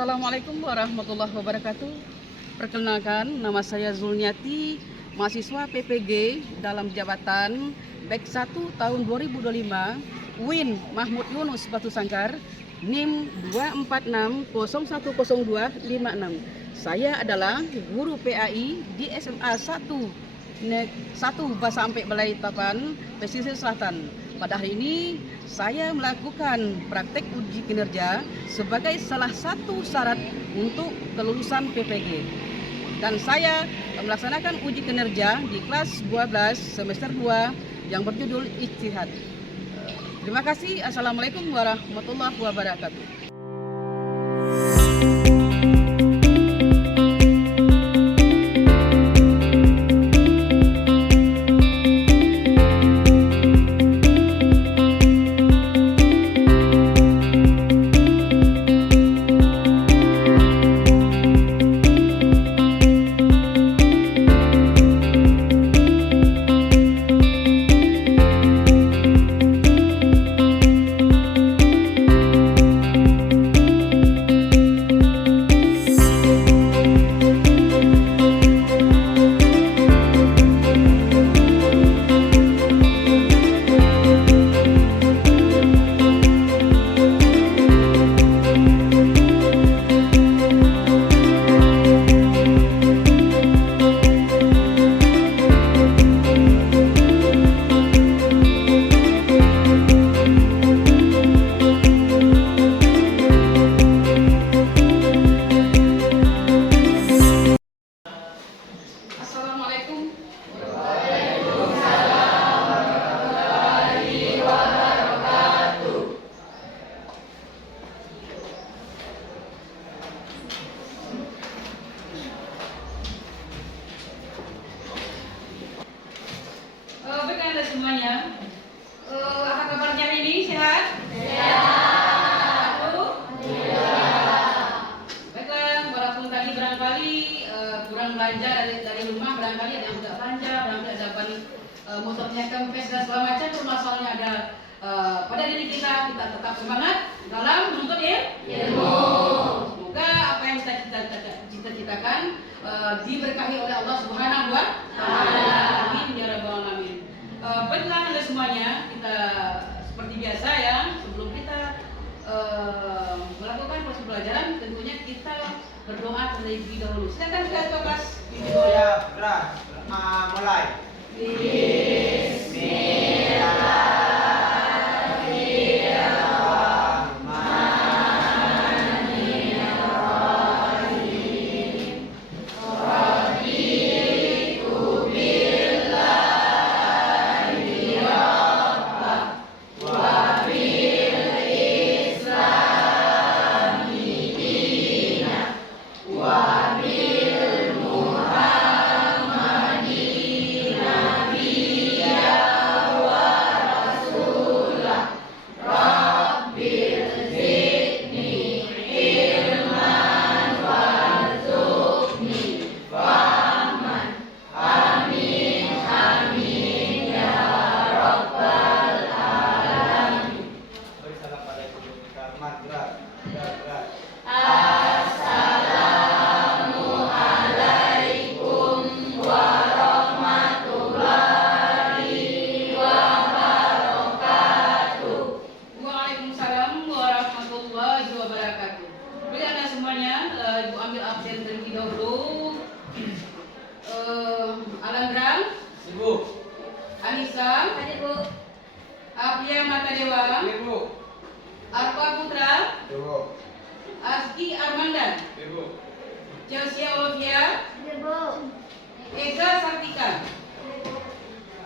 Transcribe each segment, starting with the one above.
Assalamualaikum warahmatullahi wabarakatuh. Perkenalkan, nama saya Zulniati, mahasiswa PPG dalam jabatan BEK 1 tahun 2025, Win Mahmud Yunus Batu Sangkar, NIM 246010256. Saya adalah guru PAI di SMA 1 Bahasa Ampek Balai Tapan, Pesisir Selatan. Pada hari ini saya melakukan praktek uji kinerja sebagai salah satu syarat untuk kelulusan PPG. Dan saya melaksanakan uji kinerja di kelas 12 semester 2 yang berjudul Ijtihad. Terima kasih. Assalamualaikum warahmatullahi wabarakatuh. Baik Anda semuanya, apa kabarnya ini? Sehat? Sehat. Baiklah, walaupun tadi barangkali kurang belanja dari rumah, barangkali ada yang tidak belanja, barangkali ada motornya kempes dan segala macam. Masalahnya ada pada diri kita tetap semangat dalam menuntut ilmu. Semoga apa yang kita cita-citakan diberkahi oleh Allah Subhanahu wa Ta'ala. Amin ya rabbal alamin. Baiklah Anda semuanya, kita seperti biasa ya, sebelum kita melakukan proses pelajaran, tentunya kita berdoa terlebih dahulu. Silakan kita coba Ya, mulai. Waalaikumsalam warahmatullahi wabarakatuh. Baik Anda semuanya, Ibu ambil absen terlebih dahulu. Alandra, Ibu. Anissa, Ibu. Afia Matadewa, Ibu. Arpa Putra, Ibu. Aski Armanda, Ibu. Chelsea Olivia, Ibu. Ega Sartika,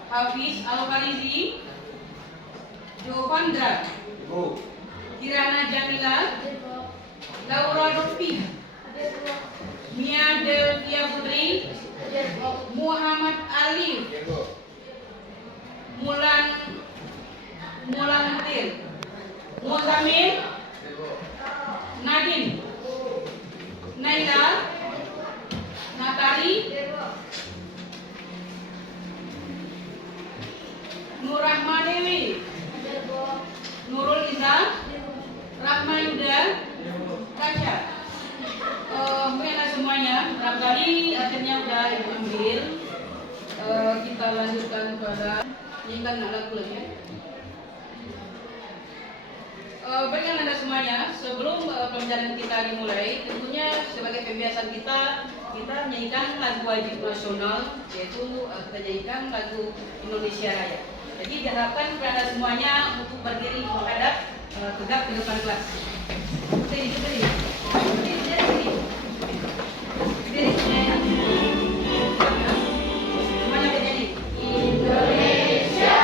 Hafiz Al-Khalizi, Jovandra, Ibu. Kirana Jamila, Laura Lutfi, Mia Delvia Putri, Muhammad Ali, Ibu. Mulan Mutir, Muzamil, Ibu. Nadine, Naila, Natali, Nurrahma Dewi, Nurul Iza, Rahma Yuda, Kasya. tadi akhirnya udah ibu ambil. Kita lanjutkan pada ingat lagu lagi. Baiklah Anda semuanya, sebelum pembelajaran kita dimulai, tentunya sebagai pembiasaan kita nyanyikan lagu wajib nasional, yaitu kita nyanyikan lagu Indonesia Raya. Jadi diharapkan kepada semuanya untuk berdiri menghadap tegak ke depan kelas. Berdiri. Semuanya bernyanyi. Indonesia.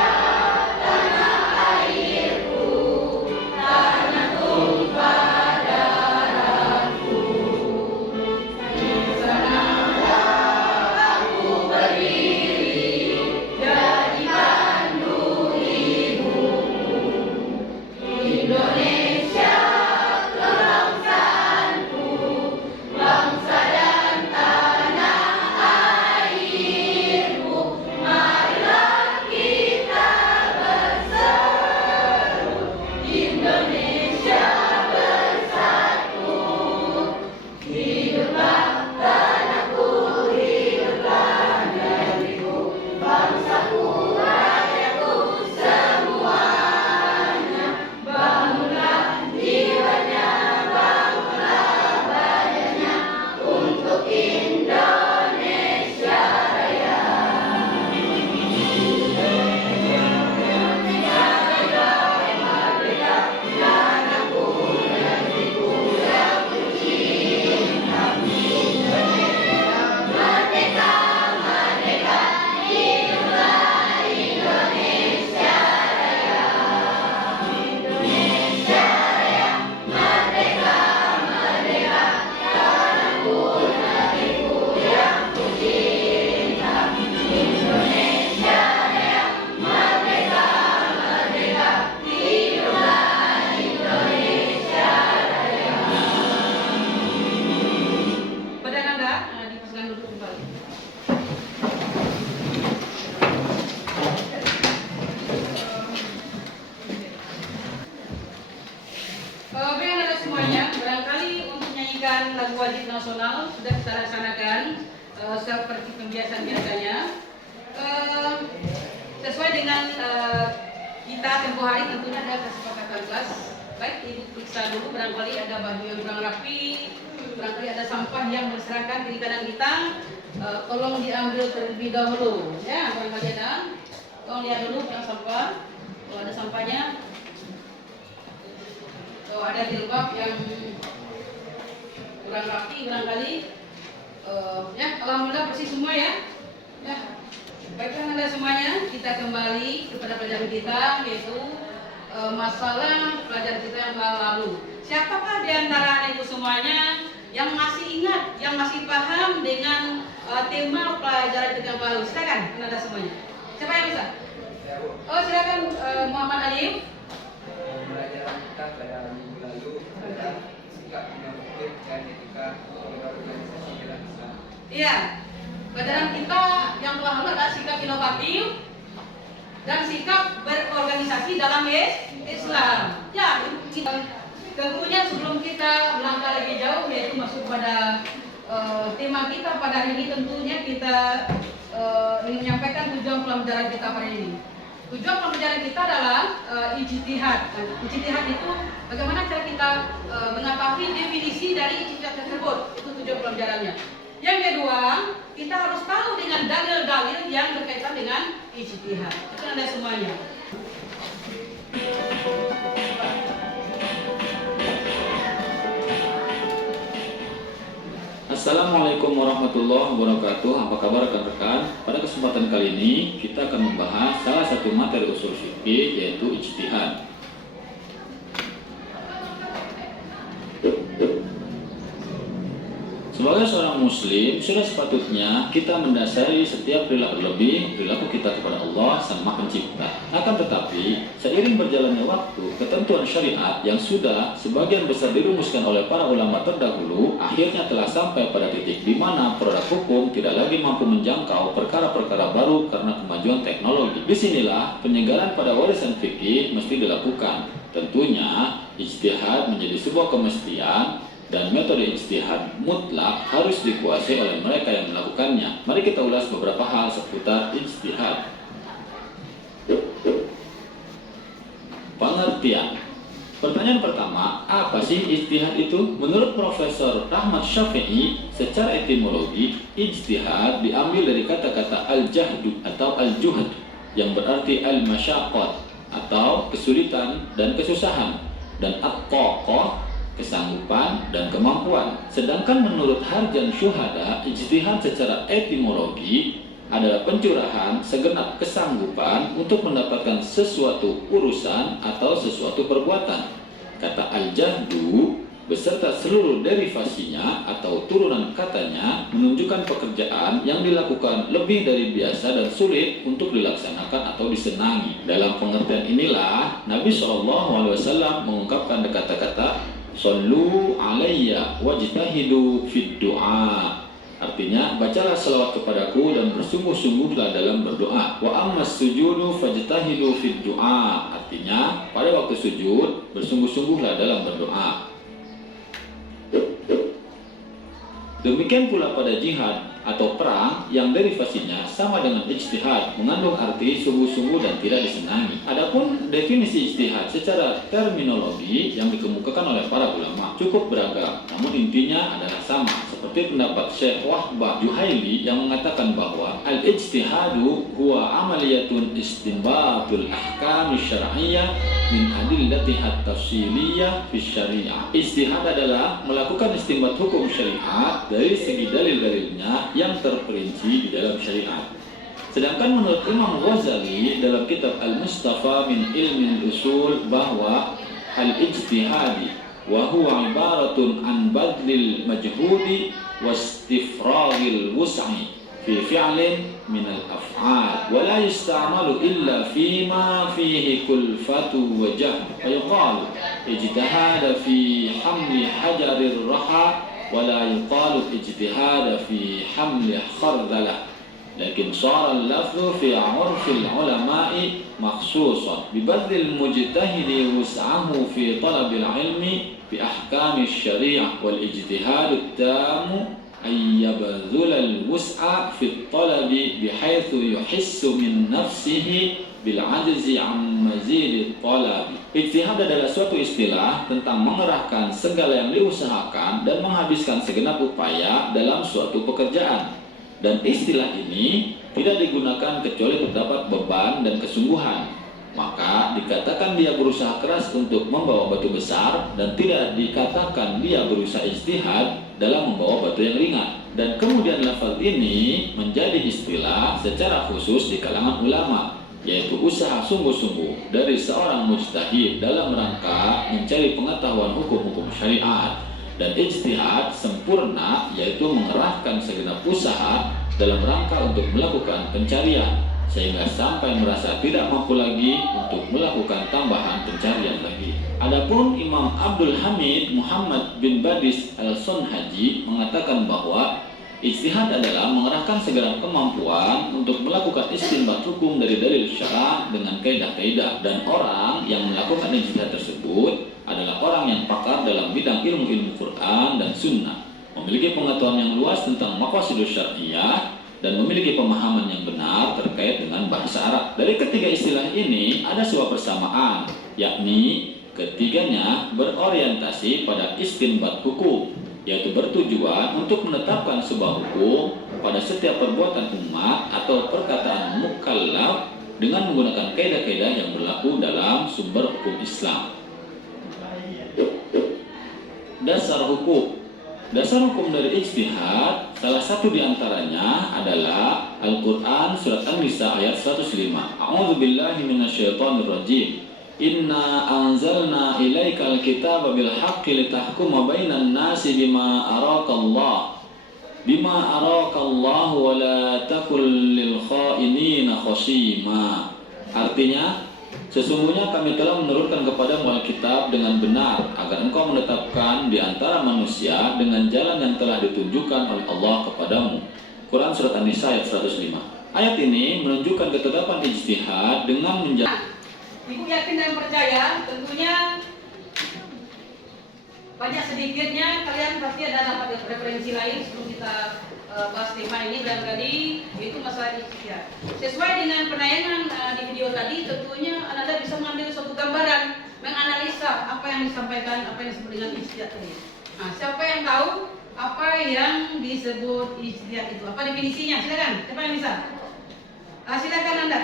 Lagu wajib nasional sudah kita laksanakan seperti pembiasaan biasanya, sesuai dengan kita tempoh hari. Tentunya ada kesepakatan kelas. Baik, ibu periksa dulu, barangkali ada baju yang kurang rapi, barangkali ada sampah yang berserakan di kanan kita, tolong diambil terlebih dahulu ya. Barangkali ada, tolong lihat dulu yang sampah, kalau ada sampahnya, kalau ada jilbab yang kurang rapi barangkali, ya alhamdulillah bersih semua ya. Baiklah Anda semuanya, kita kembali kepada pelajaran kita, yaitu masalah pelajaran kita yang lalu. Siapakah di antara ibu semuanya yang masih ingat, yang masih paham dengan tema pelajaran kita yang lalu? Silakan Anda semuanya. Siapa yang bisa? Oh silakan, Muhammad Alif. Pelajaran kita pada minggu lalu adalah sikap inovatif dan etika berorganisasi dalam Islam. Iya, pelajaran kita yang telah lalu adalah sikap inovatif dan sikap berorganisasi dalam Islam. Ya, tentunya sebelum kita melangkah lebih jauh, yaitu masuk pada tema kita pada hari ini, tentunya kita ingin menyampaikan tujuan pembelajaran kita pada hari ini. Tujuan pembelajaran kita adalah ijtihad. Ijtihad itu bagaimana cara kita mengetahui definisi dari ijtihad tersebut. Itu tujuan pembelajarannya. Yang kedua, kita harus tahu dengan dalil-dalil yang berkaitan dengan ijtihad. Itu Anda semuanya. Assalamualaikum warahmatullahi wabarakatuh. Apa kabar rekan-rekan? Pada kesempatan kali ini kita akan membahas salah satu materi usul fikih, yaitu ijtihad. Sebagai seorang muslim, sudah sepatutnya kita mendasari setiap perilaku kita kepada Allah Sang Maha Pencipta. Akan tetapi, seiring berjalannya waktu, ketentuan syariat yang sudah sebagian besar dirumuskan oleh para ulama terdahulu, akhirnya telah sampai pada titik di mana produk hukum tidak lagi mampu menjangkau perkara-perkara baru karena kemajuan teknologi. Disinilah penyegaran pada warisan fikih mesti dilakukan. Tentunya, ijtihad menjadi sebuah kemestian Dan metode ijtihad mutlak harus dikuasai oleh mereka yang melakukannya. Mari kita ulas beberapa hal seputar ijtihad. Pengertian. Pertanyaan pertama, apa sih ijtihad itu? Menurut Profesor Rahmat Syafi'i, secara etimologi, ijtihad diambil dari kata-kata al-jahdu atau al-juhd yang berarti al-masyaqqat atau kesulitan dan kesusahan, dan at-taqah kesanggupan dan kemampuan. Sedangkan menurut Harjan Syuhada, ijtihad secara etimologi adalah pencurahan segenap kesanggupan untuk mendapatkan sesuatu urusan atau sesuatu perbuatan. Kata al-jahdu beserta seluruh derivasinya atau turunan katanya menunjukkan pekerjaan yang dilakukan lebih dari biasa dan sulit untuk dilaksanakan atau disenangi. Dalam pengertian inilah Nabi SAW mengungkapkan kata-kata "Sallu alayya wajtahidu fid du'a." Artinya, bacalah selawat kepadaku dan bersungguh-sungguhlah dalam berdoa. Wa ammas sujudu fajtahidu fid du'a. Artinya, pada waktu sujud bersungguh-sungguhlah dalam berdoa. Demikian pula pada jihad atau perang yang derivasinya sama dengan ijtihad, mengandung arti sungguh-sungguh dan tidak disenangi. Adapun definisi ijtihad secara terminologi yang dikemukakan oleh para ulama cukup beragam, namun intinya adalah sama, seperti pendapat Syekh Wahbah Juhaili yang mengatakan bahwa al-ijtihadu huwa amaliyatun istinbatul ahkam syar'iyyah min adillatiha tafsiliyah fi syariah. Ijtihad adalah melakukan istinbat hukum syariat dari segi dalil-dalilnya yang terperinci di dalam syariat. Sedangkan menurut Imam Ghazali dalam kitab Al-Mustafa min Ilmi Usul bahwa al-ijtihadi wa huwa ibaratun an badlil majhudi wastifraghil wus'i fi fi'lin min al-af'al wa la yusta'malu illa fima fihi kulfatu wa jahl. Ayqal ijtihada fi hamli hajarir raha wa la yuqalu ijtihada fi hamli khardala. Lakin shara al-lafzu fi 'urfil ulama'i makhsusan bi badlil mujtahidi wus'ahu fi talabil ilmi bi ahkami syariah wal ijtihadu at-tamu ay yabdhula al-wus'a fi at-talabi bihaitsu yuhissu min nafsihi bil 'ajzi 'an mazid at-talab. Ijtihad adalah suatu istilah tentang mengerahkan segala yang diusahakan dan menghabiskan segenap upaya dalam suatu pekerjaan. Dan istilah ini tidak digunakan kecuali terdapat beban dan kesungguhan. Maka dikatakan dia berusaha keras untuk membawa batu besar, dan tidak dikatakan dia berusaha ijtihad dalam membawa batu yang ringan. Dan kemudian lafaz ini menjadi istilah secara khusus di kalangan ulama, yaitu usaha sungguh-sungguh dari seorang mujtahid dalam rangka mencari pengetahuan hukum-hukum syariat. Dan ijtihad sempurna yaitu mengerahkan segenap usaha dalam rangka untuk melakukan pencarian sehingga sampai merasa tidak mampu lagi untuk melakukan tambahan pencarian lagi. Adapun Imam Abdul Hamid Muhammad bin Badis al-Sunhaji mengatakan bahwa ijtihad adalah mengerahkan segenap kemampuan untuk melakukan istinbat hukum dari dalil syara' dengan kaidah-kaidah, dan orang yang melakukan ijtihad tersebut adalah orang yang pakar dalam bidang ilmu-ilmu Quran dan Sunnah, memiliki pengetahuan yang luas tentang maqasidus syar'iyyah, dan memiliki pemahaman yang benar terkait dengan bahasa Arab. Dari ketiga istilah ini ada sebuah persamaan, yakni ketiganya berorientasi pada istinbat hukum, yaitu bertujuan untuk menetapkan sebuah hukum pada setiap perbuatan umat atau perkataan mukallaf dengan menggunakan kaidah-kaidah yang berlaku dalam sumber hukum Islam. Dasar hukum. Dasar hukum dari ijtihad, salah satu diantaranya adalah Al-Quran Surat An-Nisa ayat 105. A'udzu billahi minasyaitonir rajim. Inna anzalna ilaikal kitaba bil haqqi litahkuma bainan nasi bima arakallah wa la takul lil khainina khasima. Artinya, sesungguhnya kami telah menurunkan kepadamu Alkitab dengan benar agar engkau menetapkan di antara manusia dengan jalan yang telah ditunjukkan oleh Allah kepadamu. Quran Surat An-Nisa ayat 105. Ayat ini menunjukkan ketetapan ijtihad dengan menjadi. Ibu yakin dan percaya tentunya banyak sedikitnya kalian pasti ada dapat referensi lain sebelum kita bahas tema ini. Dan tadi itu masalah ijtihad. Sesuai dengan penayangan di video tadi, tentunya Anda bisa mengambil suatu gambaran, menganalisa apa yang disampaikan, apa yang disebut dengan ijtihad tadi. Nah, siapa yang tahu apa yang disebut ijtihad itu? Apa definisinya? Silakan. Siapa yang bisa? Silakan Anda.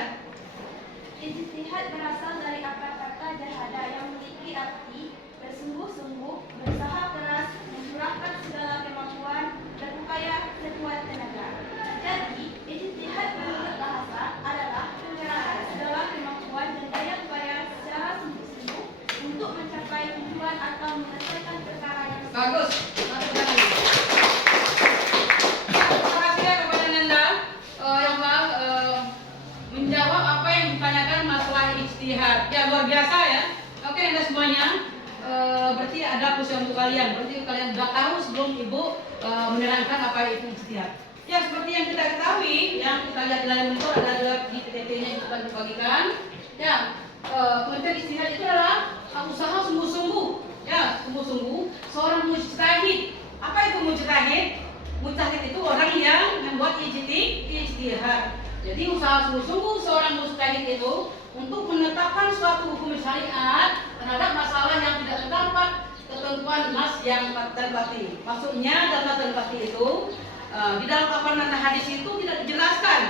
Ijtihad berasal dari akar kata jahada yang memiliki arti bersungguh-sungguh, berusaha keras, mencurahkan segala kemampuan, berupaya sekuat tenaga. Jadi, ijtihad menurut bahasa adalah penyerahan segala kemampuan dan daya upaya secara sungguh-sungguh untuk mencapai tujuan atau menyelesaikan perkara yang Bagus. Satu tangan. Terima kasih ya kepada Nanda yang telah menjawab apa yang ditanyakan masalah ijtihad. Ya, luar biasa ya. Oke, Anda semuanya. Berarti ada plus untuk kalian. Berarti kalian sudah tahu sebelum Ibu menerangkan apa itu ijtihad. Ya, seperti yang kita ketahui, yang kita lihat di layar monitor ada di PPT-nya yang kita bagikan. Ya, pengertian ijtihad itu adalah usaha sungguh-sungguh. Ya, sungguh-sungguh seorang mujtahid. Apa itu mujtahid? Mujtahid itu orang yang membuat ijtihad. Jadi usaha sungguh-sungguh seorang mujtahid itu untuk menetapkan suatu hukum syariat terhadap masalah yang tidak terdapat ketentuan nas yang terpati. Maksudnya data terpati itu di dalam Al-Quran dan hadis itu tidak dijelaskan.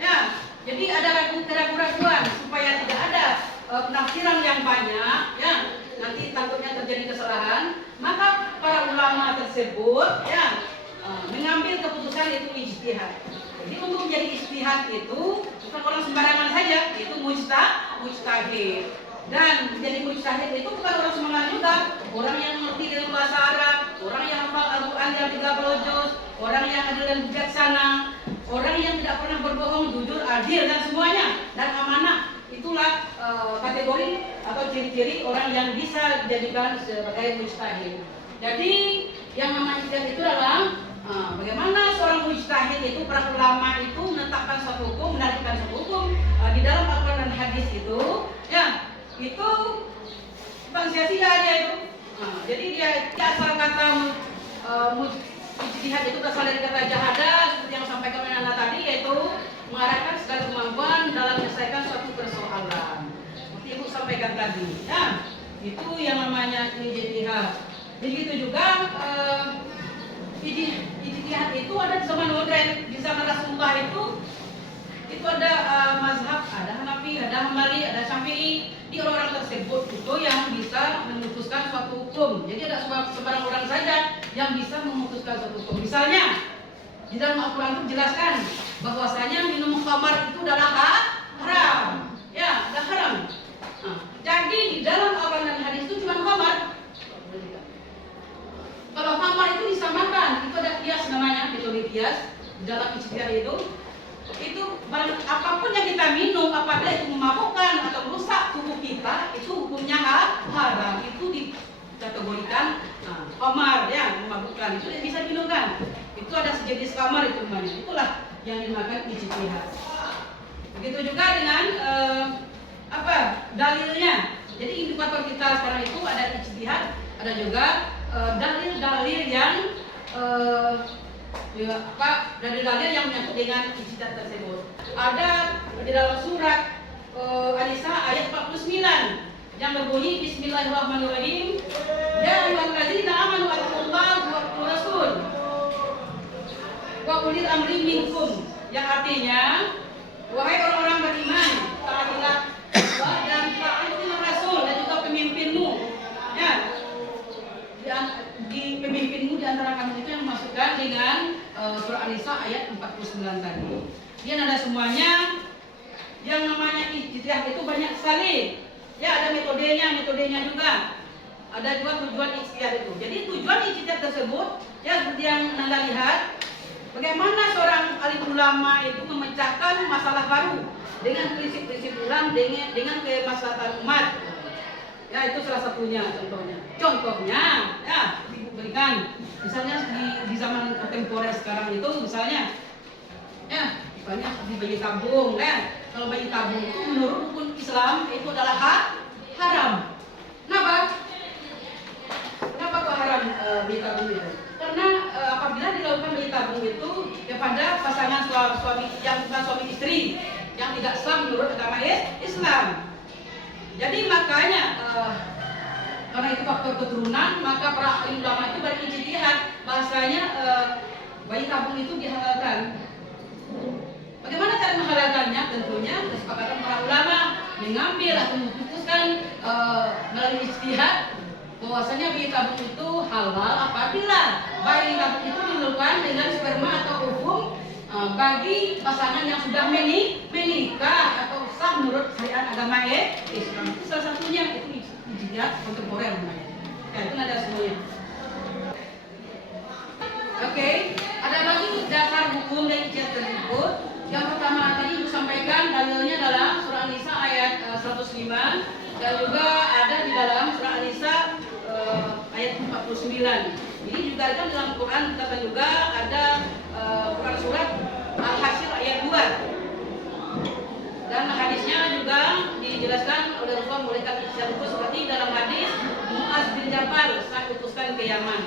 Ya, jadi ada keraguan supaya tidak ada penafsiran yang banyak. Ya, nanti takutnya terjadi kesalahan. Maka para ulama tersebut ya mengambil keputusan itu ijtihad. Jadi untuk menjadi ijtihad itu bukan orang sembarangan saja, itu mujtahid. Dan menjadi mujtahid itu bukan orang sembarangan juga, orang yang mengerti dengan bahasa Arab, orang yang hafal Al-Quran yang 30 juz, orang yang adil dan bijaksana, orang yang tidak pernah berbohong, jujur, adil dan semuanya, dan amanah. Itulah kategori atau ciri-ciri orang yang bisa dijadikan sebagai mujtahid. Jadi yang namanya ijtihad itu adalah bagaimana seorang mujtahid itu, para ulama itu menetapkan suatu hukum, menarikkan suatu hukum di dalam Al-Quran dan hadis itu, ya itu bukan sia-sia aja itu. Jadi dia asal kata ijtihad itu berasal dari kata jahada seperti yang sampaikan Nana tadi, yaitu mengarahkan segala kemampuan dalam menyelesaikan suatu persoalan. Seperti Ibu sampaikan tadi, ya itu yang namanya ijtihad. Begitu juga ijtihad itu ada di zaman modern, di zaman Rasulullah itu ada mazhab, ada Hanafi, ada Hambali, ada Syafi'i. Di orang-orang tersebut itu yang bisa memutuskan suatu hukum. Jadi ada sebarang orang saja yang bisa memutuskan suatu hukum. Misalnya di dalam Al-Quran itu dijelaskan bahwasanya minum khamar itu adalah haram. Ya, adalah haram. Jadi di dalam Al-Quran dan hadis itu cuma khamar. Kalau khamar itu disamakan, itu ada kias namanya, metode kias di dalam ijtihad itu barang apapun yang kita minum apabila itu memabukkan atau merusak tubuh kita, itu hukumnya haram. Itu dikategorikan khamar, ya, memabukkan, itu tidak bisa diminumkan. Itu ada sejenis khamar itu namanya. Itulah yang dinamakan ijtihad. Begitu juga dengan dalilnya. Jadi indikator kita sekarang itu ada ijtihad, ada juga dalil-dalil yang dalil-dalil yang menyangkut dengan ijtihad tersebut. Ada di dalam surat An-Nisa ayat 49 yang berbunyi Bismillahirrahmanirrahim. Ya ayyuhallazina amanu attaqullaha wa rasul wa ulil amri minkum, yang artinya wahai orang-orang beriman, taatilah Allah dan taatilah Rasul dan juga pemimpinmu. Ya, di pemimpinmu di antara kamu itu yang masukkan dengan surah An-Nisa ayat 49 tadi. Dia ada semuanya. Yang namanya ijtihad itu banyak sekali. Ya, ada metodenya juga. Ada juga tujuan ijtihad itu. Jadi tujuan ijtihad tersebut, ya seperti yang Anda lihat, bagaimana seorang alim ulama itu memecahkan masalah baru dengan prinsip-prinsip Islam, dengan kemaslahatan umat. Ya, itu salah satunya contohnya. Ya, diberikan. Misalnya di zaman kontemporer sekarang itu, misalnya, ya, banyak di bayi tabung, kan? Kalau bayi tabung itu menurut hukum Islam itu adalah haram. Kenapa kok bayi tabung itu. Karena apabila dilakukan bayi tabung itu kepada pasangan suami yang bukan suami istri yang tidak sah menurut agama Islam. Jadi makanya karena itu faktor keturunan, maka para ulama itu berijtihad bahasanya bayi tabung itu dihalalkan. Bagaimana cara menghalalkannya? Tentunya kesepakatan para ulama mengambil atau memutuskan melalui ijtihad bahwasanya bayi tabung itu halal apabila bayi tabung itu dilakukan dengan sperma atau ovum bagi pasangan yang sudah menikah atau sah menurut syariat agama Islam. Itu salah satunya, itu ijtihad kontemporer namanya. Ya, itu ada semuanya. Oke, ada lagi dasar hukum dan ijtihad tersebut. Yang pertama tadi Ibu sampaikan dalilnya dalam surah An-Nisa ayat 105 dan juga ada di dalam surah An-Nisa ayat 49. Ini juga kan dalam Quran kita juga ada Quran surat Al-Hasyr ayat 2. Dan hadisnya juga dijelaskan oleh Rasulullah mulaikan ijtihad itu seperti dalam hadis Mu'az bin Jabal saat utuskan ke Yaman.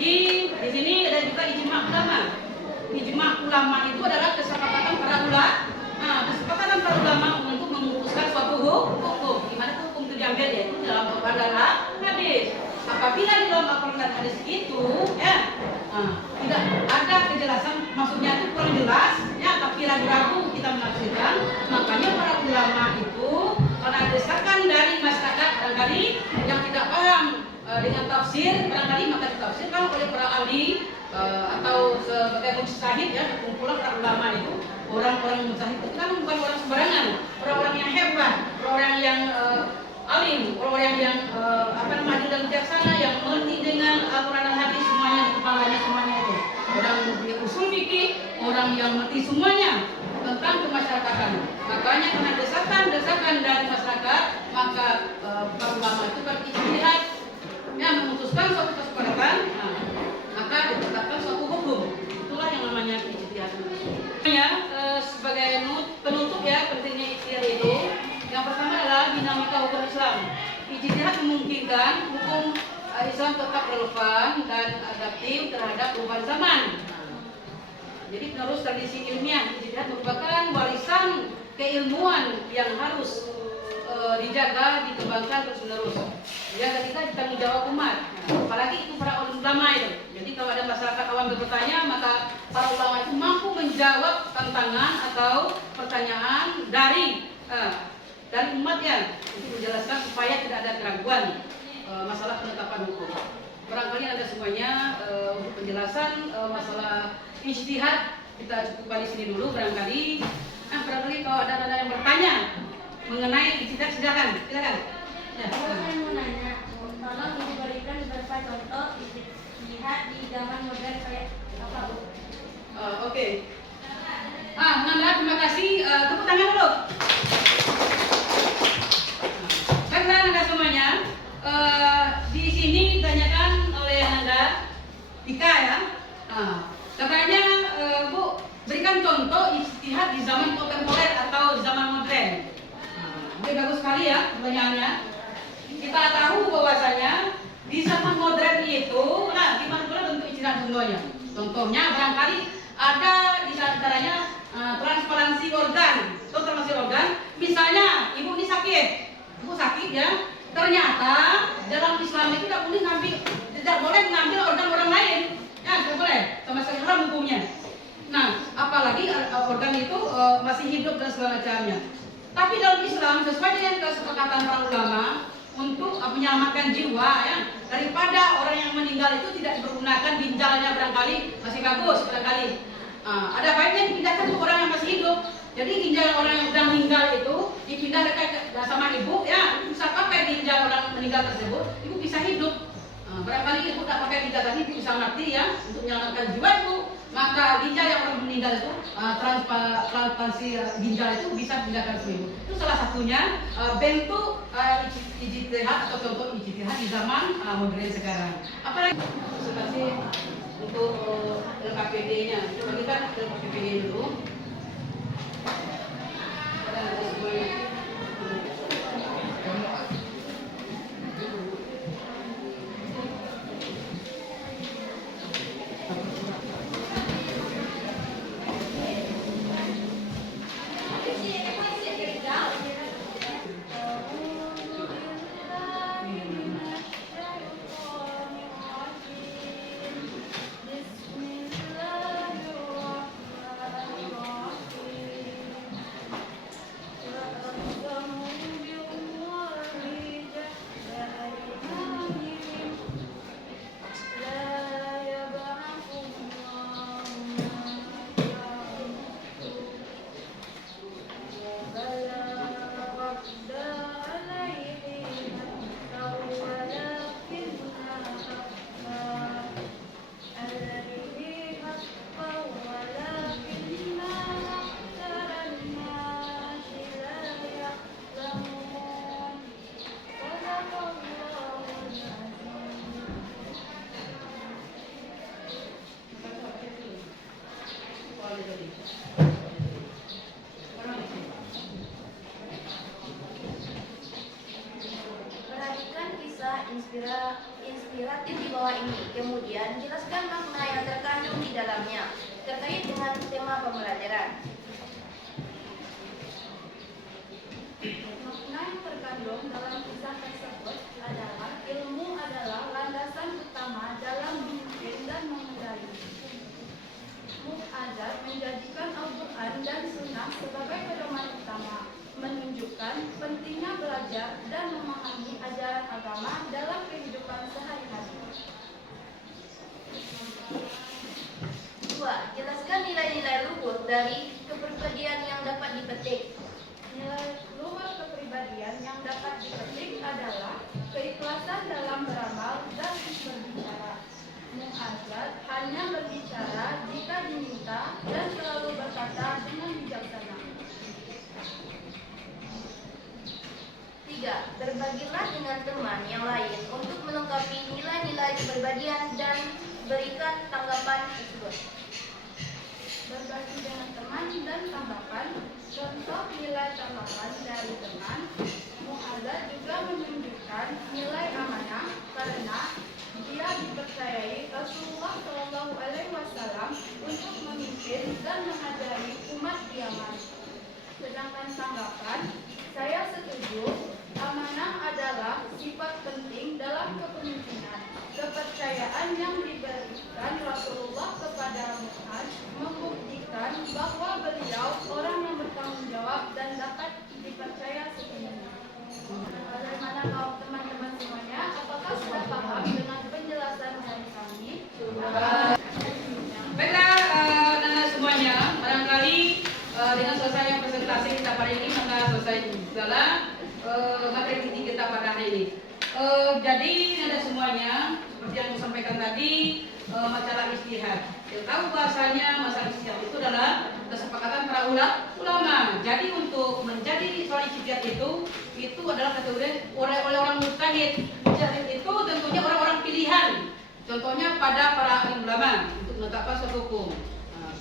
Di sini ada juga ijma' ulama. Ijma' ulama itu adalah kesepakatan para ulama. Nah, kesepakatan para ulama untuk memutuskan suatu hukum. Di mana hukum itu diambil yaitu dalam Al-Quran dan hadis. Apabila di dalam Al-Quran dan hadis itu tidak ada kejelasan, maksudnya itu kurang jelas, ya, tapi ragu-ragu kita menafsirkan, makanya para ulama itu karena desakan dari masyarakat barangkali yang tidak paham dengan tafsir, barangkali maka ditafsirkan oleh para ahli atau sebagai mujtahid, ya, kumpulan para ulama itu. Orang-orang mujtahid itu kan bukan orang sembarangan, orang-orang yang hebat, orang-orang yang alim, orang-orang yang adil dan bijaksana, yang mengerti dengan Al-Quran dan hadis semuanya di kepalanya semuanya itu. Orang yang usul fikih, orang yang mengerti semuanya tentang kemasyarakatan. Makanya karena desakan dari masyarakat, maka para ulama itu berijtihad, ya, memutuskan suatu kesepakatan, maka ditetapkan suatu hukum. Itulah yang namanya ijtihad. Sebagai penutup, ya, pentingnya ijtihad itu, yang pertama adalah dinamika hukum Islam. Ijtihad memungkinkan hukum Islam tetap relevan dan adaptif terhadap perubahan zaman. Jadi penerus tradisi ilmiah, ijtihad merupakan warisan keilmuan yang harus dijaga, dikembangkan terus-menerus. Yang ketiga, ditanggung jawab umat. Apalagi itu para ulama itu. Jadi kalau ada masyarakat awam bertanya, maka para ulama itu mampu menjawab tantangan atau pertanyaan dari umatnya untuk menjelaskan supaya tidak ada keraguan masalah penetapan hukum. Barangkali ada semuanya untuk penjelasan masalah ijtihad kita cukupkan di sini dulu barangkali. Barangkali kalau ada yang bertanya mengenai ijtihad silakan. Ya. Saya mau nanya, tolong diberikan beberapa contoh ijtihad di zaman modern kayak apa, Bu? Oke. Nanda, terima kasih. Tepuk tangan dulu. Baiklah Nanda semuanya. Di sini ditanyakan oleh Nanda Ika, ya. Katanya Bu berikan contoh ijtihad di zaman kontemporer atau di zaman modern. Bagus sekali, ya, pertanyaannya. Kita tahu bahwasanya di zaman modern itu, gimana pula bentuk ijtihad contohnya? Contohnya barangkali ada di antaranya transparansi organ. Transparansi organ, misalnya ibu ini sakit, ya. Ternyata dalam Islam itu tidak boleh mengambil organ orang lain, ya, tidak boleh, sama sekali haram hukumnya. Nah, apalagi organ itu masih hidup dan segala macamnya. Tapi dalam Islam sesuai dengan kesepakatan para ulama untuk menyelamatkan jiwa, ya, daripada orang yang meninggal itu tidak dipergunakan ginjalnya barangkali masih bagus barangkali. Ada baiknya dipindahkan ke orang yang masih hidup. Jadi ginjal orang yang sudah meninggal itu dipindah dekat sama ibu, ya, bisa pakai ginjal orang meninggal tersebut, ibu bisa hidup. Barangkali ibu tak pakai ginjal tadi, ibu bisa mati, ya, untuk menyelamatkan jiwa ibu. Maka ginjal yang orang meninggal itu, transplantasi ginjal itu bisa dipindahkan ke ibu. Itu salah satunya bentuk ijtihad atau contoh ijtihad di zaman modern sekarang. Apalagi seperti untuk LKPD-nya, coba kita LKPD dulu. Perhatikan kisah inspiratif di bawah ini. Kemudian jelaskan makna yang terkandung di dalamnya terkait dengan tema pembelajaran. Makna yang terkandung dalam kisah tersebut adalah ilmu adalah landasan utama dalam memimpin dan mengendali. Mu'adzab menjadikan Al-Quran dan Sunnah sebagai pedoman utama, menunjukkan pentingnya belajar dan memahami ajaran agama dalam kehidupan sehari-hari. 2. Jelaskan nilai-nilai luhur dari kepribadian yang dapat dipetik. Nilai luhur kepribadian yang dapat dipetik adalah keikhlasan dalam beramal dan berbicara. Mu'adzab hanya berbicara jika diminta dan selalu berkata dengan bijaksana. 3. Berbagilah dengan teman yang lain untuk melengkapi nilai-nilai kepribadian dan berikan tanggapan tersebut. Berbagi dengan teman dan tanggapan. Contoh nilai tanggapan dari teman. Mu'adzab juga menunjukkan nilai amanah karena dia dipercayai Rasulullah SAW untuk memimpin dan mengajari umat Yaman. Sedangkan tanggapan, saya setuju, amanah adalah sifat penting dalam kepemimpinan. Kepercayaan yang diberikan Rasulullah kepada Mu'adz membuktikan bahwa beliau orang yang bertanggung jawab dan dapat dipercaya sepenuhnya. Bagaimana kalau teman-teman semuanya? Apakah sudah paham dengan penjelasan dari kami? Baiklah, anak-anak semuanya, barangkali dengan selesainya presentasi kita pada ini maka selesai segala materi inti kita pada hari ini. Jadi anak semuanya, seperti yang saya sampaikan tadi, masalah istihad. Kita tahu bahasanya masalah istihad itu adalah kesepakatan para ulama. Jadi untuk menjadi seorang istihad itu adalah kategori oleh orang mujtahid. Mujtahid itu tentunya orang-orang pilihan. Contohnya pada para alim ulama untuk menetapkan suatu hukum.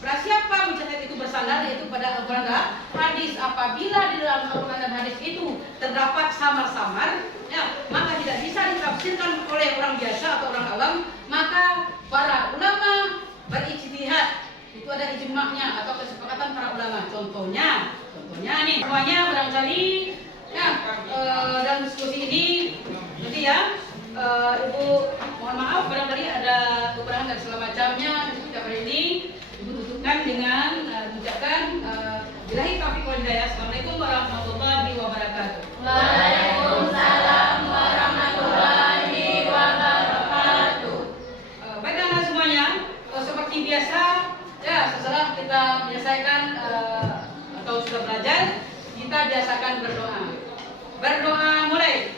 Pada siapa mujtahid itu bersandar yaitu pada Al-Quran dan hadis. Apabila di dalam Al-Quran dan hadis itu terdapat samar-samar, ya, maka tidak bisa ditafsirkan oleh orang biasa atau orang awam, maka para ulama berijtihad. Itu ada ijma'nya atau kesepakatan para ulama. Contohnya nih semuanya barangkali ya dalam diskusi ini nanti ya Ibu mohon maaf barangkali ada kekurangan dan segala macamnya kita hari ini Ibu tutupkan dengan mengucapkan billahi taufiq wal hidayah. Assalamualaikum warahmatullahi wabarakatuh. Waalaikumsalam warahmatullahi wabarakatuh. Baiklah anak semuanya, seperti biasa ya setelah kita menyelesaikan atau sudah belajar, kita biasakan berdoa. Berdoa mulai.